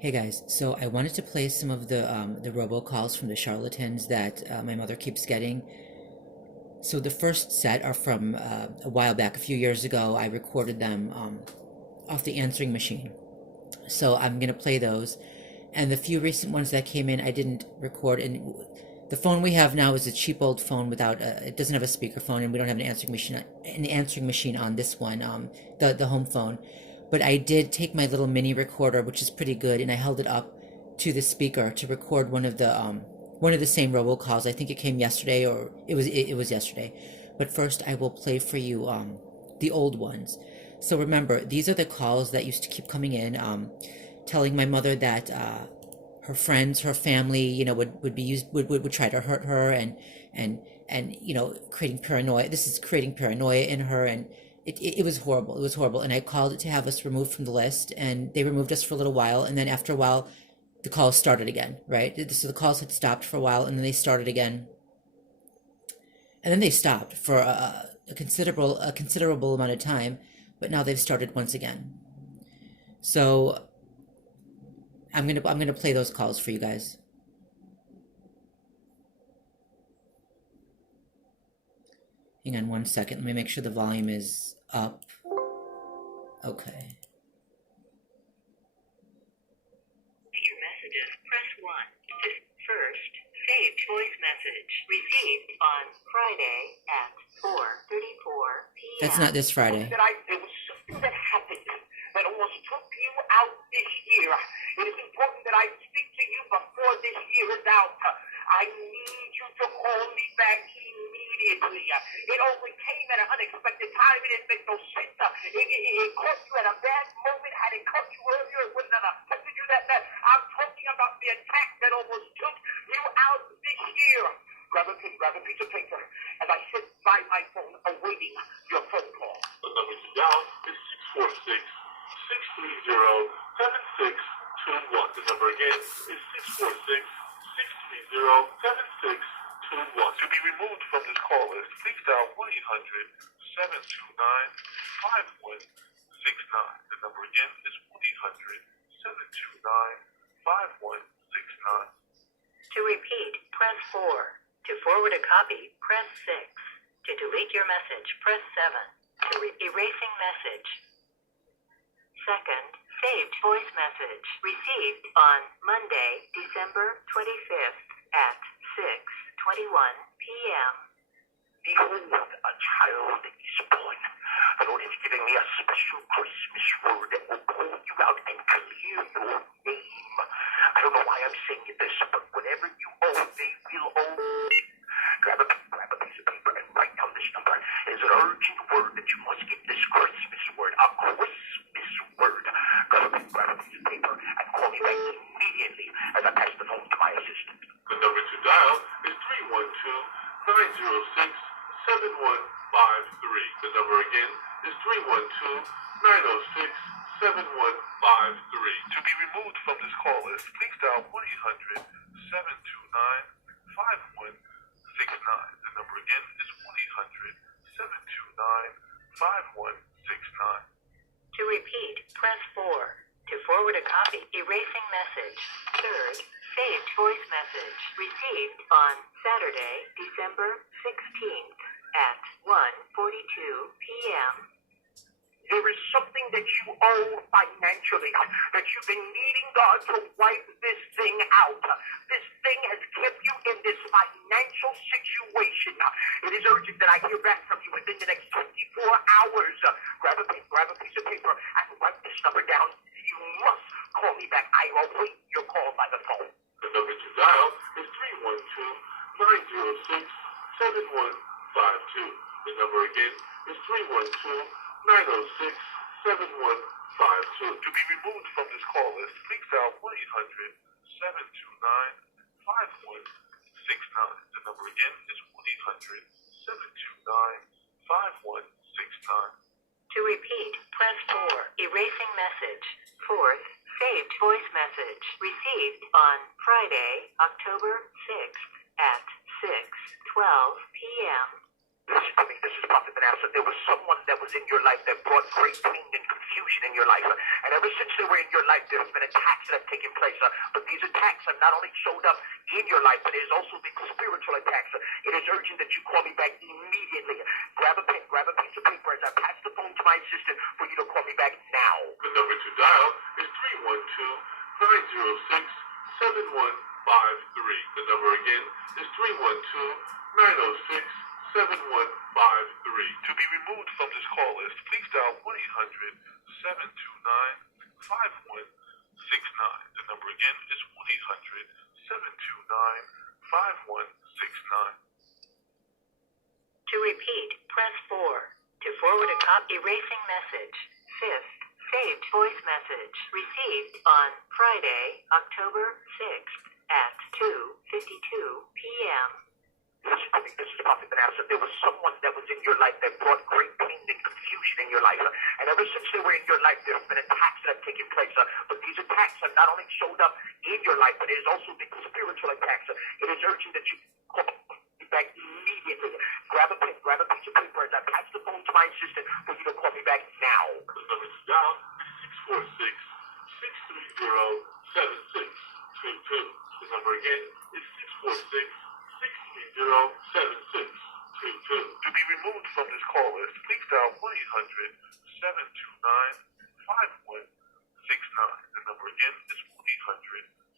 Hey guys, so I wanted to play some of the robocalls from the charlatans that my mother keeps getting. So the first set are from a while back, a few years ago. I recorded them off the answering machine. So I'm gonna play those, and the few recent ones that came in, I didn't record. And the phone we have now is a cheap old phone without it doesn't have a speakerphone, and we don't have an answering machine on this one, the home phone. But I did take my little mini recorder, which is pretty good, and I held it up to the speaker to record one of the same robocalls. I think it came yesterday, or it was yesterday. But first, I will play for you the old ones. So remember, these are the calls that used to keep coming in, telling my mother that her friends, her family, would try to hurt her, and creating paranoia. This is creating paranoia in her, and it was horrible. It was horrible. And I called it to have us removed from the list, and they removed us for a little while, and then after a while, the calls started again. Right. So the calls had stopped for a while, and then they started again, and then they stopped for a considerable amount of time, but now they've started once again. So I'm gonna play those calls for you guys. Hang on one second. Let me make sure the volume is up. Okay. Your messages, press 1. First, saved voice message received on Friday at 4:34 p.m. That's not this Friday. There was something that happened that almost took you out this year. It is important that I speak to you before this year is out. I need you to call me back immediately. It only came at an unexpected time. It didn't make no sense. It caught you at a bad moment. Had it caught you earlier, it wouldn't have affected you that bad. I'm talking about the attack that almost took you out this year. Grab a pen, grab a piece of paper, as I sit by my phone awaiting your phone call. The number to dial is 646-630-7621. The number again is 646-630-7621. To be removed from this call list, please dial 1-800-729-5169. The number again is 1-800-729-5169. To repeat, press 4. To forward a copy, press 6. To delete your message, press 7. Erasing message. Second, saved voice message received on Monday, December 25th at 6:21 p.m. Behold, a child is born. The Lord is giving me a special Christmas word that will call you out and clear your name. I don't know why I'm saying this, but whatever you owe, they will owe. Grab a piece of paper and write down this number. It is an urgent word that you must get this Christmas word. A Christmas word. Grab a piece of paper and call me back immediately as I pass the phone to my assistant. The number to dial is 312-906-7153. The number again is 312-906-7153. To be removed from this call list, please dial 1-800-729-5169. The number again is 1-800-729-5169. To repeat, press 4. To forward a copy, erasing message. Third, saved voice message received on Saturday, December 16th at 1:42 p.m. There is something that you owe financially, that you've been needing God to wipe this thing out. This thing has kept you in this financial situation. It is urgent that I hear back from you within the next 24 hours. Grab a pen, grab a piece of paper, and write this number down. You must call me back. I await your call by the phone. The number to dial is 312-906-7152. The number again is 312-906-7152. To be removed from this call list, please dial 1-800-729-5169. The number again is 1-800-729-5169. To repeat, press 4. Erasing message. Fourth, saved voice message received on Friday, October 6th at 6:12 p.m. Listen to me, this is Prophet Manasseh. There was someone that was in your life that brought great pain and confusion. confusion in your life. And ever since they were in your life, there's been attacks that have taken place. But these attacks have not only showed up in your life, but it has also been spiritual attacks. It is urgent that you call me back immediately. Grab a pen, grab a piece of paper as I pass the phone to my assistant for you to call me back now. The number to dial is 312-906-7153. The number again is 312-906-7153. To be removed from this call list, please dial 1-800-729-5169. The number again is 1-800-729-5169. To repeat, press 4. To forward a copy, erasing message. Fifth, saved voice message received on Friday, October 6th at 2:52 p.m. Listen to me, this is Prophet Manasseh. There was someone that was in your life that brought great pain and confusion in your life. And ever since they were in your life, there's been attacks that have taken place. But these attacks have not only showed up in your life, but it has also been spiritual attacks. It is urgent that you call me back immediately. Grab a pen, grab a piece of paper as I pass the phone to my assistant for you to call me back now. The number to dial is 646-630-7622. The number again is 646-630-7622. To be removed from this call list, please dial 1-800-729-5169. The number again is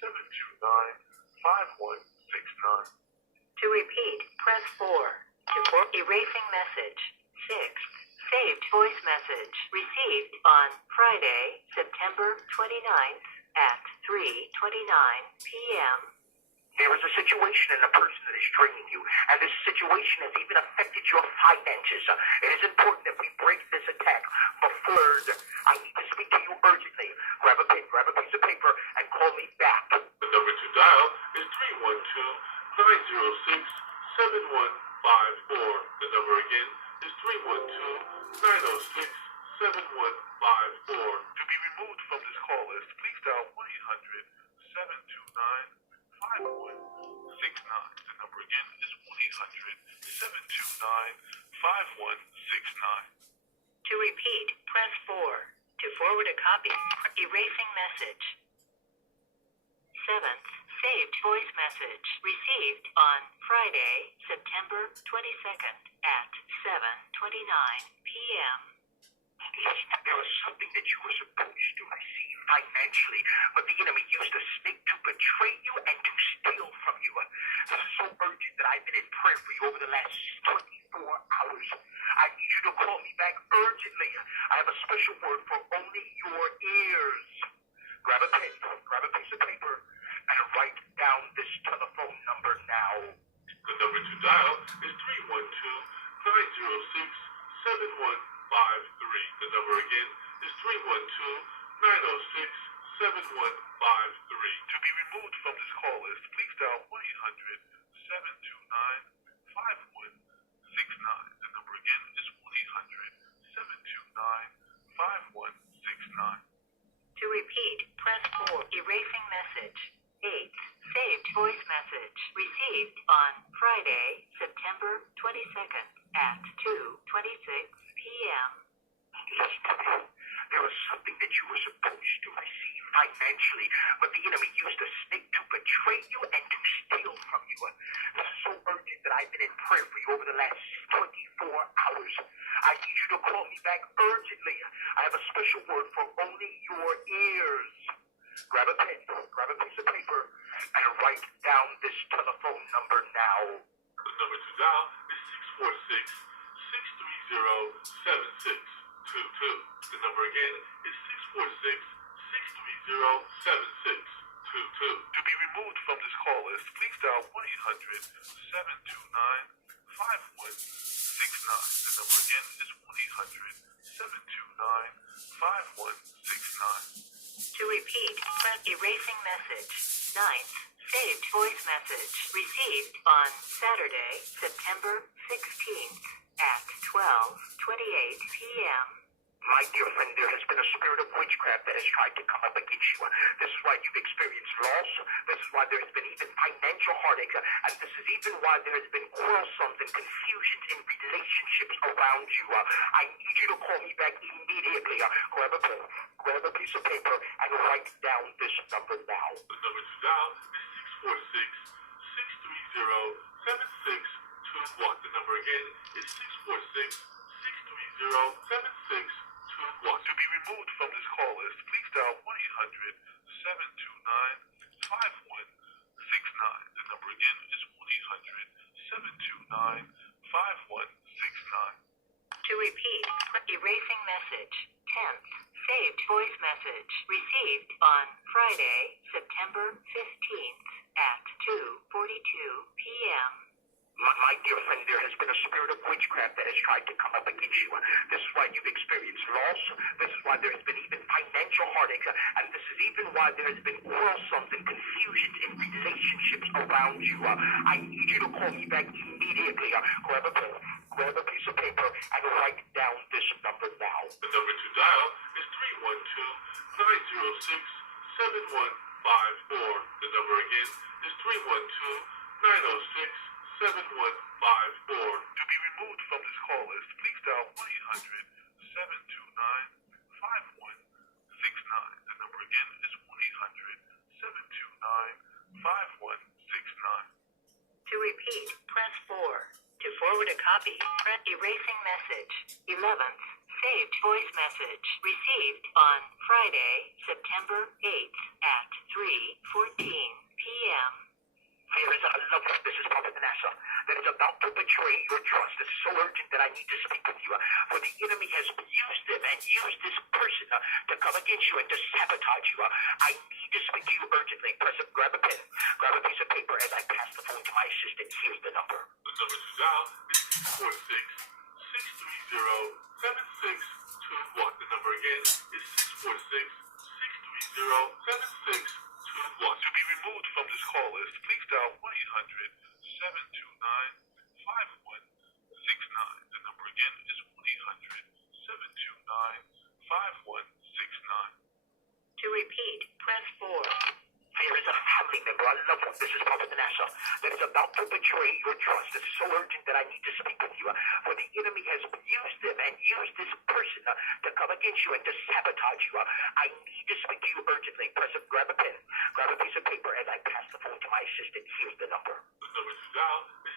1-800-729-5169. To repeat, press 4. Erasing message. Sixth, saved voice message received on Friday, September 29th at 3:29 p.m. There is a situation in a person that is draining you, and this situation has even affected your finances. It is important that we break this attack. But first, I need to speak to you urgently. Grab a pen, grab a piece of paper, and call me back. The number to dial is 312-906-7154. The number again is 312-906-7154. To be removed from this call list, please dial 1-800-729-5169. The number again is 1-800-729-5169. To repeat, press 4. To forward a copy, erasing message. Seventh, saved voice message received on Friday, September 22nd at 7:29 p.m. Listen, there was something that you were supposed to receive financially, but the enemy used a snake to betray you and to steal from you. This is so urgent that I've been in prayer for you over the last 24 hours. I need you to call me back urgently. I have a special word for only your ears. Grab a pen, grab a piece of paper, and write down this telephone number now. The number to dial is 312-906-7153. The number again is 312-906-7153. To be removed from this call list, please dial 1-800-729-5169. The number again is 1-800-729-5169. To repeat, press 4. Erasing message. Eighth, saved voice message received on Friday, September 22nd at 2:26 p.m. Listen to me. There was something that you were supposed to receive financially, but the enemy used a snake to betray you and to steal from you. This is so urgent that I've been in prayer for you over the last 24 hours. I need you to call me back urgently. I have a special word for only your ears. Grab a pen, grab a piece of paper, and write down this telephone number now. The number to dial is 646-630-7622. The number again is 646-630-7622. To be removed from this call list, please dial 1-800-729-5169. The number again is 1-800-729-5169. To repeat, press erasing message. Ninth, saved voice message received on Saturday, September 16th at 12:28 p.m. My dear friend, there has been a spirit of witchcraft that has tried to come up against you. This is why you've experienced loss. This is why there has been even financial heartache. And this is even why there has been quarrelsomes and confusions in relationships around you. I need you to call me back immediately. Grab a pen, grab a piece of paper, and write down this number now. The number to dial is 646-630-7621. The number again is 646-630-7621. To be removed from this call list, please dial 1-800-729-5169. The number again is 1-800-729-5169. To repeat, erasing message. 10th. Saved voice message. Received on Friday, September 15th at 2:42 p.m. My dear friend, there has been a spirit of witchcraft that has tried to come up against you. This is why you've experienced loss. This is why there has been even financial heartache. And this is even why there has been quarrelsomes and confusions in relationships around you. I need you to call me back immediately. Grab a pen, grab a piece of paper, and write down this number now. The number to dial is 312-906-7154. The number again is 312-906-7154. To be removed from this call list, please dial 1-800-729-5169. The number again is 1-800-729-5169. To repeat, press 4. To forward a copy, press erasing message. 11th. Saved voice message. Received on Friday, September 8th at 3:14 p.m. There is a love, this is Papa Manasseh, that is about to betray your trust. It's so urgent that I need to speak with you. For the enemy has used them and used this person to come against you and to sabotage you. I need to speak to you urgently. Grab a pen, grab a piece of paper as I pass the phone to my assistant. Here's the number. The number to dial is 646-630-7621. The number again is 646-630-7621. To be removed from this call list, please dial 1-800-729-5169. The number again is 1-800-729-5169. To repeat, press 4. There is a family member, a loved one, this is Papa Manasseh, that is about to betray your trust. It's so urgent that I need to speak with you. For the enemy has used them and used this person to come against you and to sabotage you. I need to speak to you urgently. Grab a pen, grab a piece of paper as I pass the phone to my assistant. Here's the number. The number to dial is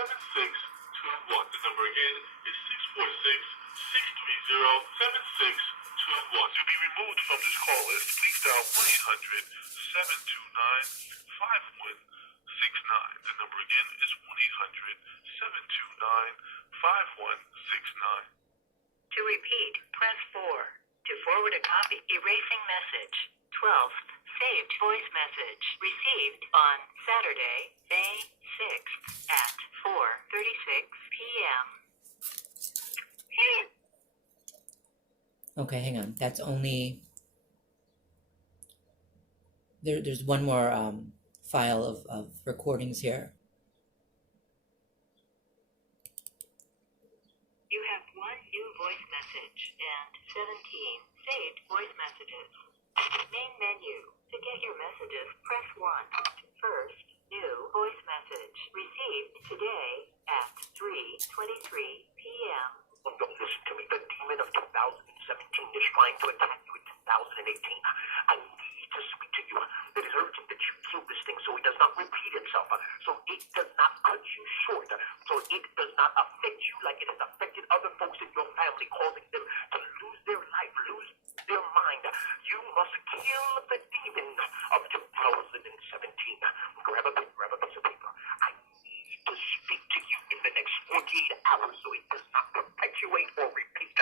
646-630-7621. The number again is 646-630-7621. To be removed from this call list, please dial 1-800-729-5169. The number again is 1-800-729-5169. To repeat, press 4. To forward a copy, erasing message. 12th. Saved voice message. Received on Saturday, May 6th at 4:36 p.m. Okay, hang on. That's only there's one more file of recordings here. You have 1 new voice message and 17 saved voice messages. Main menu. To get your messages, press 1. First, new voice message. Received today at 3:23 p.m. Don't listen to me. The demon of 2017 is trying to attack you in 2018. I need to speak to you. It is urgent that you kill this thing so it does not repeat itself, so it does not cut you short, so it does not affect you like it has affected other folks in your family, causing them to lose their life, lose their mind. You must kill the demon of 2017. Grab a pen, grab a piece of paper. I need to speak to you in the next 48 hours so it does not perpetuate or repeat.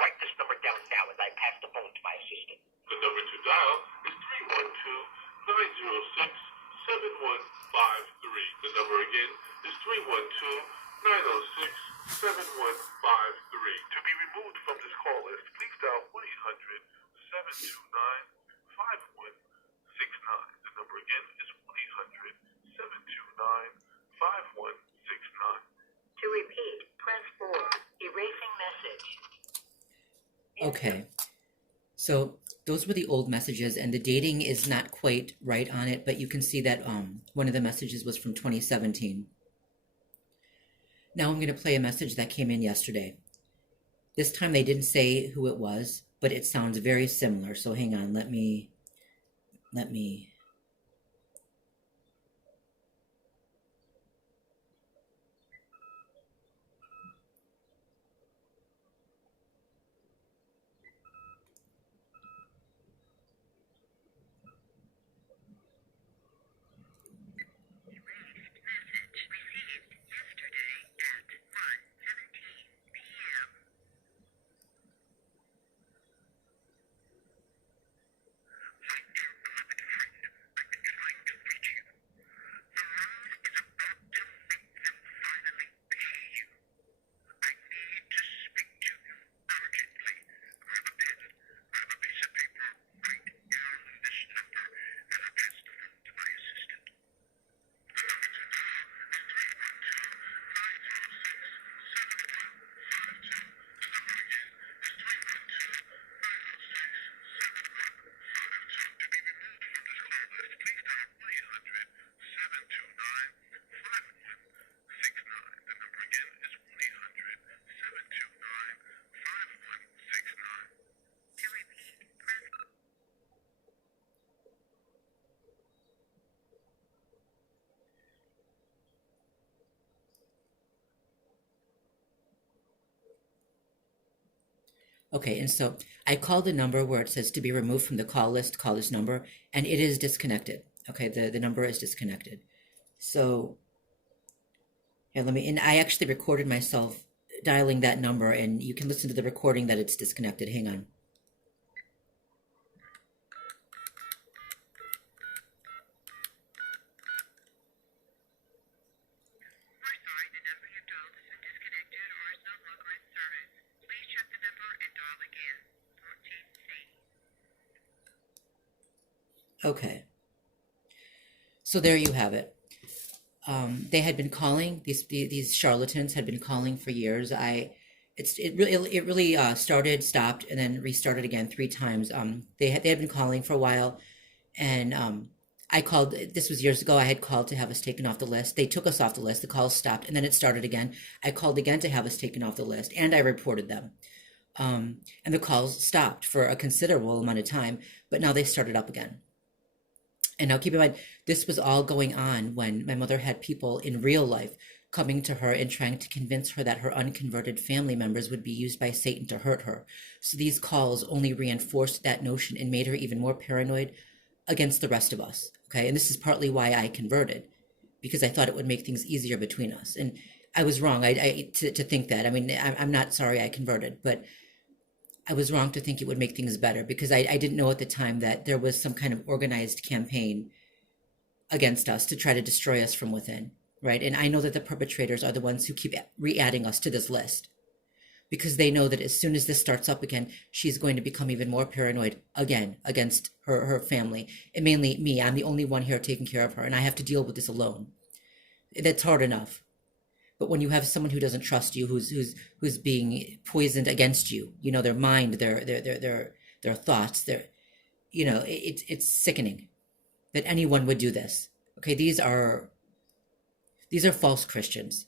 Write this number down now as I pass the phone to my assistant. The number to dial is 312-906-7153. The number again is 312-906-7153. To be removed from this call list, please dial 1-800-729-5169. The number again is 1-800-729-5169. To repeat, press 4. Erasing Okay, so those were the old messages, and the dating is not quite right on it, but you can see that one of the messages was from 2017. Now I'm going to play a message that came in yesterday. This time they didn't say who it was, but it sounds very similar. So hang on, let me. Okay, and so I called the number where it says to be removed from the call list, call this number, and it is disconnected. Okay, the number is disconnected. So, yeah, and I actually recorded myself dialing that number, and you can listen to the recording that it's disconnected. Hang on. Okay. So there you have it. They had been calling, these charlatans had been calling for years. It really started, stopped, and then restarted again 3 times. They had been calling for a while, and I called. This was years ago. I had called to have us taken off the list. They took us off the list. The calls stopped, and then it started again. I called again to have us taken off the list, and I reported them. And the calls stopped for a considerable amount of time, but now they started up again. And now keep in mind, this was all going on when my mother had people in real life coming to her and trying to convince her that her unconverted family members would be used by Satan to hurt her. So these calls only reinforced that notion and made her even more paranoid against the rest of us. Okay, and this is partly why I converted, because I thought it would make things easier between us. And I was wrong to think that. I mean, I'm not sorry I converted, but I was wrong to think it would make things better, because I didn't know at the time that there was some kind of organized campaign against us to try to destroy us from within, right? And I know that the perpetrators are the ones who keep re-adding us to this list, because they know that as soon as this starts up again, she's going to become even more paranoid again against her family, and mainly me. I'm the only one here taking care of her, and I have to deal with this alone. That's hard enough. But when you have someone who doesn't trust you, who's being poisoned against you, you know, their mind, their thoughts, it's sickening that anyone would do this. Okay, these are false Christians.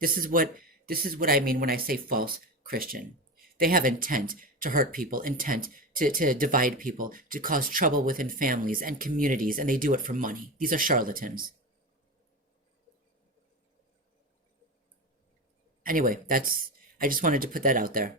This is what I mean when I say false Christian. They have intent to hurt people, intent to divide people, to cause trouble within families and communities, and they do it for money. These are charlatans. Anyway, I just wanted to put that out there.